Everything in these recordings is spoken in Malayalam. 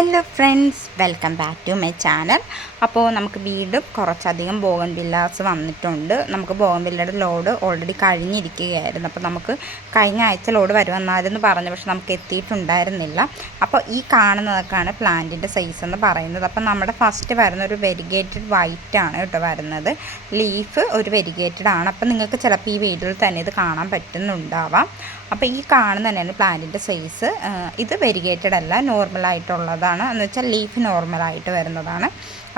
Hello friends, welcome back to my channel. അപ്പോൾ നമുക്ക് വീണ്ടും കുറച്ചധികം ബോഗൺവില്ലാസ് വന്നിട്ടുണ്ട്. നമുക്ക് ബോഗൺവില്ലയുടെ ലോഡ് ഓൾറെഡി കഴിഞ്ഞിരിക്കുകയായിരുന്നു. അപ്പോൾ നമുക്ക് കഴിഞ്ഞ ആഴ്ച ലോഡ് വരുമെന്നായിരുന്നു പറഞ്ഞു, പക്ഷെ നമുക്ക് എത്തിയിട്ടുണ്ടായിരുന്നില്ല. അപ്പോൾ ഈ കാണുന്നതൊക്കെയാണ് പ്ലാന്റിൻ്റെ സൈസ് എന്ന് പറയുന്നത്. അപ്പോൾ നമ്മുടെ ഫസ്റ്റ് വരുന്ന ഒരു വെരിഗേറ്റഡ് വൈറ്റ് ആണ് കേട്ടോ വരുന്നത്. ലീഫ് ഒരു വെരിഗേറ്റഡ് ആണ്. അപ്പോൾ നിങ്ങൾക്ക് ചിലപ്പോൾ ഈ വീഡിയോയിൽ തന്നെ ഇത് കാണാൻ പറ്റുന്നുണ്ടാവാം. അപ്പോൾ ഈ കാണുന്ന തന്നെയാണ് പ്ലാന്റിൻ്റെ സൈസ്. ഇത് വെരിഗേറ്റഡ് അല്ല, നോർമലായിട്ടുള്ളതാണ്. എന്ന് വെച്ചാൽ ലീഫ് നോർമലായിട്ട് വരുന്നതാണ്.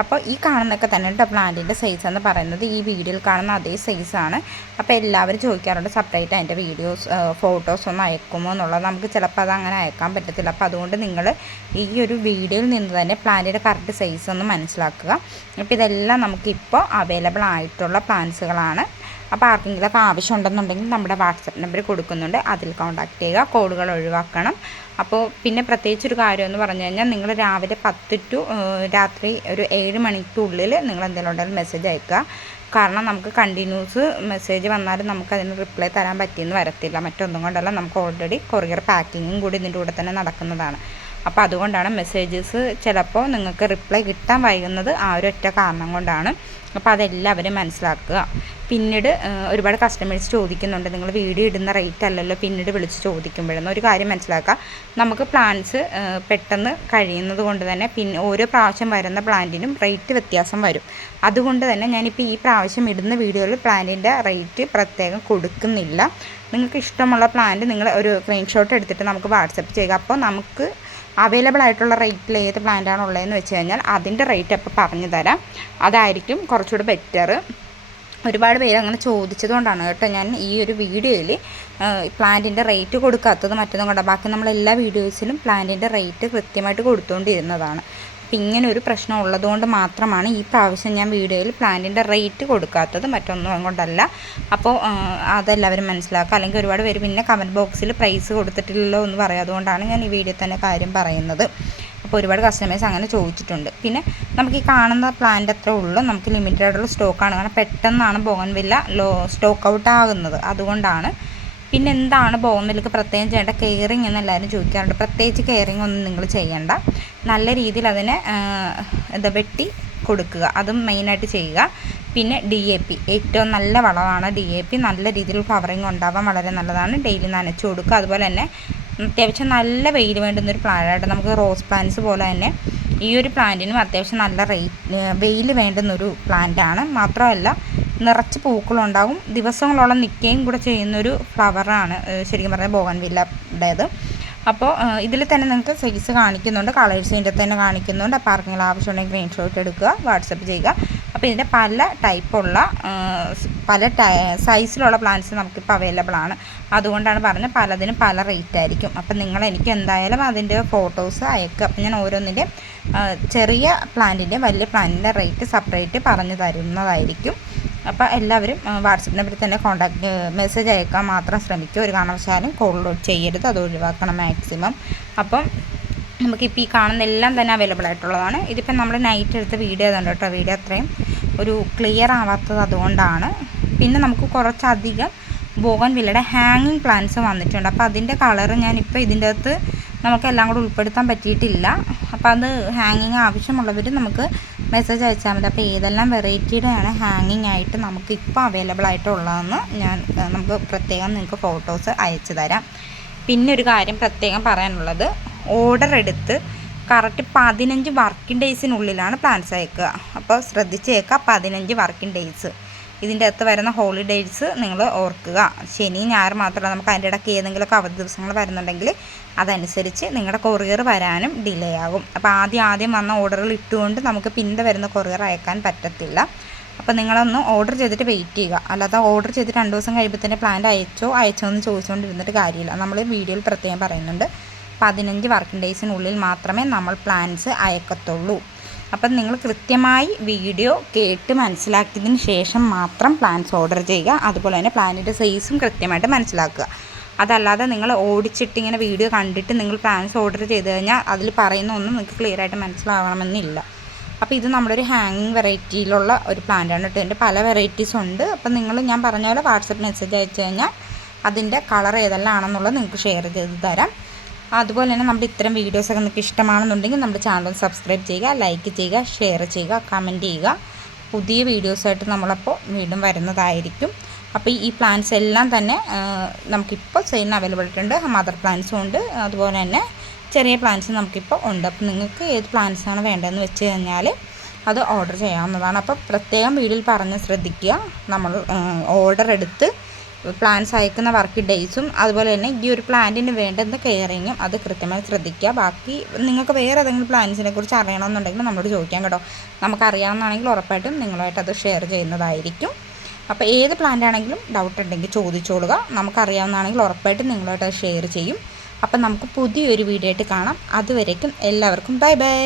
അപ്പോൾ ഈ കാണുന്നതൊക്കെ തന്നെ കേട്ടോ പ്ലാന്റിൻ്റെ സൈസ് എന്ന് പറയുന്നത്. ഈ വീഡിയോയിൽ കാണുന്ന അതേ സൈസാണ്. അപ്പോൾ എല്ലാവരും ചോദിക്കാറുണ്ട് സെപ്പറേറ്റ് അതിൻ്റെ ഫോട്ടോസ് ഒന്ന് അയക്കുമോ എന്നുള്ളത്. നമുക്ക് ചിലപ്പോൾ അത് അങ്ങനെ അയക്കാൻ പറ്റത്തില്ല. അപ്പോൾ അതുകൊണ്ട് നിങ്ങൾ ഈ ഒരു വീഡിയോയിൽ നിന്ന് തന്നെ പ്ലാന്റിൻ്റെ കറക്റ്റ് സൈസ് ഒന്ന് മനസ്സിലാക്കുക. അപ്പോൾ ഇതെല്ലാം നമുക്കിപ്പോൾ അവൈലബിൾ ആയിട്ടുള്ള പ്ലാന്റ്സുകളാണ്. അപ്പോൾ ആർക്കെങ്കിലുമൊക്കെ ആവശ്യമുണ്ടെന്നുണ്ടെങ്കിൽ നമ്മുടെ വാട്സപ്പ് നമ്പർ കൊടുക്കുന്നുണ്ട്, അതിൽ കോൺടാക്റ്റ് ചെയ്യുക. കോളുകൾ ഒഴിവാക്കണം. അപ്പോൾ പിന്നെ പ്രത്യേകിച്ചൊരു കാര്യം എന്ന് പറഞ്ഞു കഴിഞ്ഞാൽ നിങ്ങൾ രാവിലെ 10 ടു രാത്രി ഒരു 7 മണിക്കുള്ളിൽ നിങ്ങൾ എന്തെങ്കിലും ഉണ്ടെങ്കിൽ മെസ്സേജ് അയക്കുക. കാരണം നമുക്ക് കണ്ടിന്യൂസ് മെസ്സേജ് വന്നാലും നമുക്കതിന് റിപ്ലൈ തരാൻ പറ്റിയെന്ന് വരത്തില്ല. മറ്റൊന്നും കൊണ്ടല്ല, നമുക്ക് ഓൾറെഡി കൊറിയർ പാക്കിങ്ങും കൂടി ഇതിൻ്റെ കൂടെ തന്നെ നടക്കുന്നതാണ്. അപ്പോൾ അതുകൊണ്ടാണ് മെസ്സേജസ് ചിലപ്പോൾ നിങ്ങൾക്ക് റിപ്ലൈ കിട്ടാൻ വൈകുന്നത് ആ ഒരു ഒറ്റ കാരണം കൊണ്ടാണ്. അപ്പോൾ അതെല്ലാവരും മനസ്സിലാക്കുക. പിന്നീട് ഒരുപാട് കസ്റ്റമേഴ്സ് ചോദിക്കുന്നുണ്ട്, നിങ്ങൾ വീഡിയോ ഇടുന്ന റേറ്റ് അല്ലല്ലോ പിന്നീട് വിളിച്ച് ചോദിക്കുമ്പോഴെന്ന്. ഒരു കാര്യം മനസ്സിലാക്കുക, നമുക്ക് പ്ലാന്റ്സ് പെട്ടെന്ന് കഴിയുന്നത് കൊണ്ട് തന്നെ പിന്നെ ഓരോ പ്രാവശ്യം വരുന്ന പ്ലാന്റിനും റേറ്റ് വ്യത്യാസം വരും. അതുകൊണ്ട് തന്നെ ഞാനിപ്പോൾ ഈ പ്രാവശ്യം ഇടുന്ന വീഡിയോയിൽ പ്ലാന്റിൻ്റെ റേറ്റ് പ്രത്യേകം കൊടുക്കുന്നില്ല. നിങ്ങൾക്ക് ഇഷ്ടമുള്ള പ്ലാന്റ് നിങ്ങൾ ഒരു സ്ക്രീൻഷോട്ട് എടുത്തിട്ട് നമുക്ക് വാട്സപ്പ് ചെയ്യുക. അപ്പോൾ നമുക്ക് അവൈലബിൾ ആയിട്ടുള്ള റേറ്റിൽ ഏത് പ്ലാന്റാണ് ഉള്ളതെന്ന് വെച്ച് കഴിഞ്ഞാൽ അതിൻ്റെ റേറ്റ് അപ്പോൾ പറഞ്ഞു തരാം. അതായിരിക്കും കുറച്ചുകൂടി ബെറ്റർ. ഒരുപാട് പേര് അങ്ങനെ ചോദിച്ചത് കൊണ്ടാണ് കേട്ടോ ഞാൻ ഈ ഒരു വീഡിയോയിൽ പ്ലാന്റിൻ്റെ റേറ്റ് കൊടുക്കാത്തത്. മറ്റൊന്നും കൊണ്ടാണ്, ബാക്കി നമ്മളെല്ലാ വീഡിയോസിലും പ്ലാന്റിൻ്റെ റേറ്റ് കൃത്യമായിട്ട് കൊടുത്തുകൊണ്ടിരുന്നതാണ്. അപ്പം ഇങ്ങനെ ഒരു പ്രശ്നം ഉള്ളതുകൊണ്ട് മാത്രമാണ് ഈ പ്രാവശ്യം ഞാൻ വീഡിയോയിൽ പ്ലാന്റിൻ്റെ റേറ്റ് കൊടുക്കാത്തത്, മറ്റൊന്നും കൊണ്ടല്ല. അപ്പോൾ അതെല്ലാവരും മനസ്സിലാക്കുക. അല്ലെങ്കിൽ ഒരുപാട് പേര് പിന്നെ കമൻറ്റ് ബോക്സിൽ പ്രൈസ് കൊടുത്തിട്ടില്ലല്ലോ എന്ന് പറയും. അതുകൊണ്ടാണ് ഞാൻ ഈ വീഡിയോ തന്നെ കാര്യം പറയുന്നത്. അപ്പോൾ ഒരുപാട് കസ്റ്റമേഴ്സ് അങ്ങനെ ചോദിച്ചിട്ടുണ്ട്. പിന്നെ നമുക്ക് ഈ കാണുന്ന പ്ലാന്റ് അത്രേ ഉള്ളൂ, നമുക്ക് ലിമിറ്റഡ് ആയിട്ടുള്ള സ്റ്റോക്കാണ്. കാരണം പെട്ടെന്നാണ് ബോഗൺവില്ല സ്റ്റോക്ക് ഔട്ട് ആകുന്നത്, അതുകൊണ്ടാണ്. പിന്നെ എന്താണ് ബോഗൺവില്ലക്ക് പ്രത്യേകം ചെയ്യേണ്ട കെയറിങ് എന്ന് എല്ലാവരും ചോദിക്കാറുണ്ട്. പ്രത്യേകിച്ച് കെയറിങ് ഒന്നും നിങ്ങൾ ചെയ്യേണ്ട. നല്ല രീതിയിൽ അതിനെ വെട്ടി കൊടുക്കുക, അതും മെയിനായിട്ട് ചെയ്യുക. പിന്നെ DAP ഏറ്റവും നല്ല വളമാണ്. DAP നല്ല രീതിയിൽ ഫ്ലവറിങ് ഉണ്ടാവാൻ വളരെ നല്ലതാണ്. ഡെയിലി നനച്ചു കൊടുക്കുക. അതുപോലെ തന്നെ അത്യാവശ്യം നല്ല വെയിൽ വേണ്ടുന്നൊരു പ്ലാന്റായിട്ട് നമുക്ക് റോസ് പ്ലാന്റ്സ് പോലെ തന്നെ ഈ ഒരു പ്ലാന്റിനും അത്യാവശ്യം നല്ല വെയിൽ വേണ്ടുന്നൊരു പ്ലാന്റാണ്. മാത്രമല്ല നിറച്ച് പൂക്കളുണ്ടാകും, ദിവസങ്ങളോളം നിൽക്കുകയും കൂടെ ചെയ്യുന്നൊരു ഫ്ലവറാണ് ശരിക്കും പറഞ്ഞാൽ ബോഗൺവില്ലയുടേത്. അപ്പോൾ ഇതിൽ തന്നെ നിങ്ങൾക്ക് സൈസ് കാണിക്കുന്നുണ്ട്, കളേഴ്സിൻ്റെ തന്നെ കാണിക്കുന്നുണ്ട്. അപ്പോൾ ആർക്കെങ്കിലും ആവശ്യമുണ്ടെങ്കിൽ സ്ക്രീൻഷോട്ട് എടുക്കുക, വാട്സപ്പ് ചെയ്യുക. അപ്പോൾ ഇതിൻ്റെ പല ടൈപ്പുള്ള പല സൈസിലുള്ള പ്ലാന്റ്സ് നമുക്കിപ്പോൾ അവൈലബിൾ ആണ്. അതുകൊണ്ടാണ് പറഞ്ഞത് പലതിനും പല റേറ്റ് ആയിരിക്കും. അപ്പം നിങ്ങൾ എനിക്ക് എന്തായാലും അതിൻ്റെ ഫോട്ടോസ് അയക്കുക. അപ്പം ഞാൻ ഓരോന്നിൻ്റെ ചെറിയ പ്ലാന്റിൻ്റെ വലിയ പ്ലാന്റിൻ്റെ റേറ്റ് സെപ്പറേറ്റ് പറഞ്ഞു തരുന്നതായിരിക്കും. അപ്പോൾ എല്ലാവരും വാട്സപ്പ് നമ്പറിൽ തന്നെ മെസ്സേജ് അയക്കാൻ മാത്രം ശ്രമിക്കുക. ഒരു കാരണവശാലും കോൾ ചെയ്യരുത്, അത് ഒഴിവാക്കണം മാക്സിമം. അപ്പം നമുക്കിപ്പോൾ ഈ കാണുന്ന എല്ലാം തന്നെ അവൈലബിൾ ആയിട്ടുള്ളതാണ്. ഇതിപ്പം നമ്മൾ നൈറ്റ് എടുത്ത വീഡിയോ അതുകൊണ്ട് കേട്ടോ, വീഡിയോ അത്രയും ഒരു ക്ലിയർ ആവാത്തത് അതുകൊണ്ടാണ്. പിന്നെ നമുക്ക് കുറച്ചധികം ബോഗൺവില്ലയുടെ ഹാങ്ങിങ് പ്ലാന്റ്സ് വന്നിട്ടുണ്ട്. അപ്പോൾ അതിൻ്റെ കളറ് ഞാനിപ്പോൾ ഇതിൻ്റെ അകത്ത് നമുക്കെല്ലാം കൂടെ ഉൾപ്പെടുത്താൻ പറ്റിയിട്ടില്ല. അപ്പോൾ അത് ഹാങ്ങിങ് ആവശ്യമുള്ളവർ നമുക്ക് മെസ്സേജ് അയച്ചാൽ മതി. അപ്പോൾ ഏതെല്ലാം വെറൈറ്റിയുടെയാണ് ഹാങ്ങിങ് ആയിട്ട് നമുക്കിപ്പോൾ അവൈലബിൾ ആയിട്ടുള്ളതെന്ന് നമുക്ക് പ്രത്യേകം നിങ്ങൾക്ക് ഫോട്ടോസ് അയച്ചു തരാം. പിന്നെ ഒരു കാര്യം പ്രത്യേകം പറയാനുള്ളത്, ഓർഡർ എടുത്ത് കറക്റ്റ് 15 വർക്കിംഗ് ഡേയ്സിനുള്ളിലാണ് പ്ലാന്റ്സ് അയക്കുക. അപ്പോൾ ശ്രദ്ധിച്ചേക്കുക, 15 വർക്കിംഗ് ഡേയ്സ്. ഇതിൻ്റെ അകത്ത് വരുന്ന ഹോളിഡേയ്സ് നിങ്ങൾ ഓർക്കുക. ശനി ഞായർ മാത്രമല്ല, നമുക്ക് അതിൻ്റെ ഇടയ്ക്ക് ഏതെങ്കിലുമൊക്കെ അവധി ദിവസങ്ങൾ വരുന്നുണ്ടെങ്കിൽ അതനുസരിച്ച് നിങ്ങളുടെ കൊറിയർ വരാനും ഡിലേ ആകും. അപ്പോൾ ആദ്യം വന്ന ഓർഡറുകൾ ഇട്ടുകൊണ്ട് നമുക്ക് പിന്നെ വരുന്ന കൊറിയർ അയക്കാൻ പറ്റത്തില്ല. അപ്പോൾ നിങ്ങളൊന്ന് ഓർഡർ ചെയ്തിട്ട് വെയിറ്റ് ചെയ്യുക. അല്ലാതെ ഓർഡർ ചെയ്ത് 2 ദിവസം കഴിയുമ്പോൾ തന്നെ പ്ലാന്റ് അയച്ചോ എന്ന് ചോദിച്ചുകൊണ്ടിരുന്നിട്ട് കാര്യമില്ല. നമ്മൾ വീഡിയോയിൽ പ്രത്യേകം പറയുന്നുണ്ട് 15 വർക്കിംഗ് ഡേയ്സിനുള്ളിൽ മാത്രമേ നമ്മൾ പ്ലാന്റ്സ് അയക്കത്തുള്ളൂ. അപ്പം നിങ്ങൾ കൃത്യമായി വീഡിയോ കേട്ട് മനസ്സിലാക്കിയതിന് ശേഷം മാത്രം പ്ലാന്റ്സ് ഓർഡർ ചെയ്യുക. അതുപോലെ തന്നെ പ്ലാന്റിൻ്റെ സൈസും കൃത്യമായിട്ട് മനസ്സിലാക്കുക. അതല്ലാതെ നിങ്ങൾ ഓടിച്ചിട്ടിങ്ങനെ വീഡിയോ കണ്ടിട്ട് നിങ്ങൾ പ്ലാന്റ്സ് ഓർഡർ ചെയ്ത് കഴിഞ്ഞാൽ അതിൽ പറയുന്ന ഒന്നും നിങ്ങൾക്ക് ക്ലിയർ ആയിട്ട് മനസ്സിലാവണമെന്നില്ല. അപ്പോൾ ഇത് നമ്മുടെ ഒരു ഹാങ്ങിങ് വെറൈറ്റിയിലുള്ള ഒരു പ്ലാന്റാണ് കേട്ടോ. ഇതിൻ്റെ പല വെറൈറ്റീസ് ഉണ്ട്. അപ്പം ഞാൻ പറഞ്ഞ പോലെ വാട്സപ്പ് മെസ്സേജ് അയച്ചു കഴിഞ്ഞാൽ അതിൻ്റെ കളർ ഏതെല്ലാം ആണെന്നുള്ളത് നിങ്ങൾക്ക് ഷെയർ ചെയ്ത് തരാം. അതുപോലെ തന്നെ നമ്മുടെ ഇത്തരം വീഡിയോസൊക്കെ നിങ്ങൾക്ക് ഇഷ്ടമാണെന്നുണ്ടെങ്കിൽ നമ്മുടെ ചാനൽ സബ്സ്ക്രൈബ് ചെയ്യുക, ലൈക്ക് ചെയ്യുക, ഷെയർ ചെയ്യുക, കമൻറ്റ് ചെയ്യുക. പുതിയ വീഡിയോസായിട്ട് നമ്മളപ്പോൾ വീണ്ടും വരുന്നതായിരിക്കും. അപ്പോൾ ഈ പ്ലാന്റ്സ് എല്ലാം തന്നെ നമുക്കിപ്പോൾ സെയിലിന് അവൈലബിൾ ആയിട്ടുണ്ട്. മദർ പ്ലാന്റ്സും ഉണ്ട്, അതുപോലെ തന്നെ ചെറിയ പ്ലാന്റ്സ് നമുക്കിപ്പോൾ ഉണ്ട്. അപ്പോൾ നിങ്ങൾക്ക് ഏത് പ്ലാന്റ്സാണ് വേണ്ടതെന്ന് വെച്ച് കഴിഞ്ഞാൽ അത് ഓർഡർ ചെയ്യാവുന്നതാണ്. അപ്പോൾ പ്രത്യേകം വീഡിയോയിൽ പറഞ്ഞ് ശ്രദ്ധിക്കുക. നമ്മൾ ഓർഡർ എടുത്ത് പ്ലാന്റ്സ് അയക്കുന്ന വർക്ക് ഡേയ്സും അതുപോലെ തന്നെ ഈ ഒരു പ്ലാന്റിന് വേണ്ടുന്ന കെയറിങ്ങും അത് കൃത്യമായി ശ്രദ്ധിക്കുക. ബാക്കി നിങ്ങൾക്ക് വേറെ ഏതെങ്കിലും പ്ലാന്റ്സിനെ കുറിച്ച് അറിയണമെന്നുണ്ടെങ്കിൽ നമ്മളോട് ചോദിക്കാം കേട്ടോ. നമുക്കറിയാവുന്നതാണെങ്കിൽ ഉറപ്പായിട്ടും നിങ്ങളുമായിട്ട് അത് ഷെയർ ചെയ്യുന്നതായിരിക്കും. അപ്പോൾ ഏത് പ്ലാന്റ് ആണെങ്കിലും ഡൗട്ട് ഉണ്ടെങ്കിൽ ചോദിച്ചോളുക. നമുക്കറിയാവുന്നതാണെങ്കിൽ ഉറപ്പായിട്ടും നിങ്ങളുമായിട്ട് അത് ഷെയർ ചെയ്യും. അപ്പം നമുക്ക് പുതിയൊരു വീഡിയോ ആയിട്ട് കാണാം. അതുവരേക്കും എല്ലാവർക്കും ബൈ ബൈ.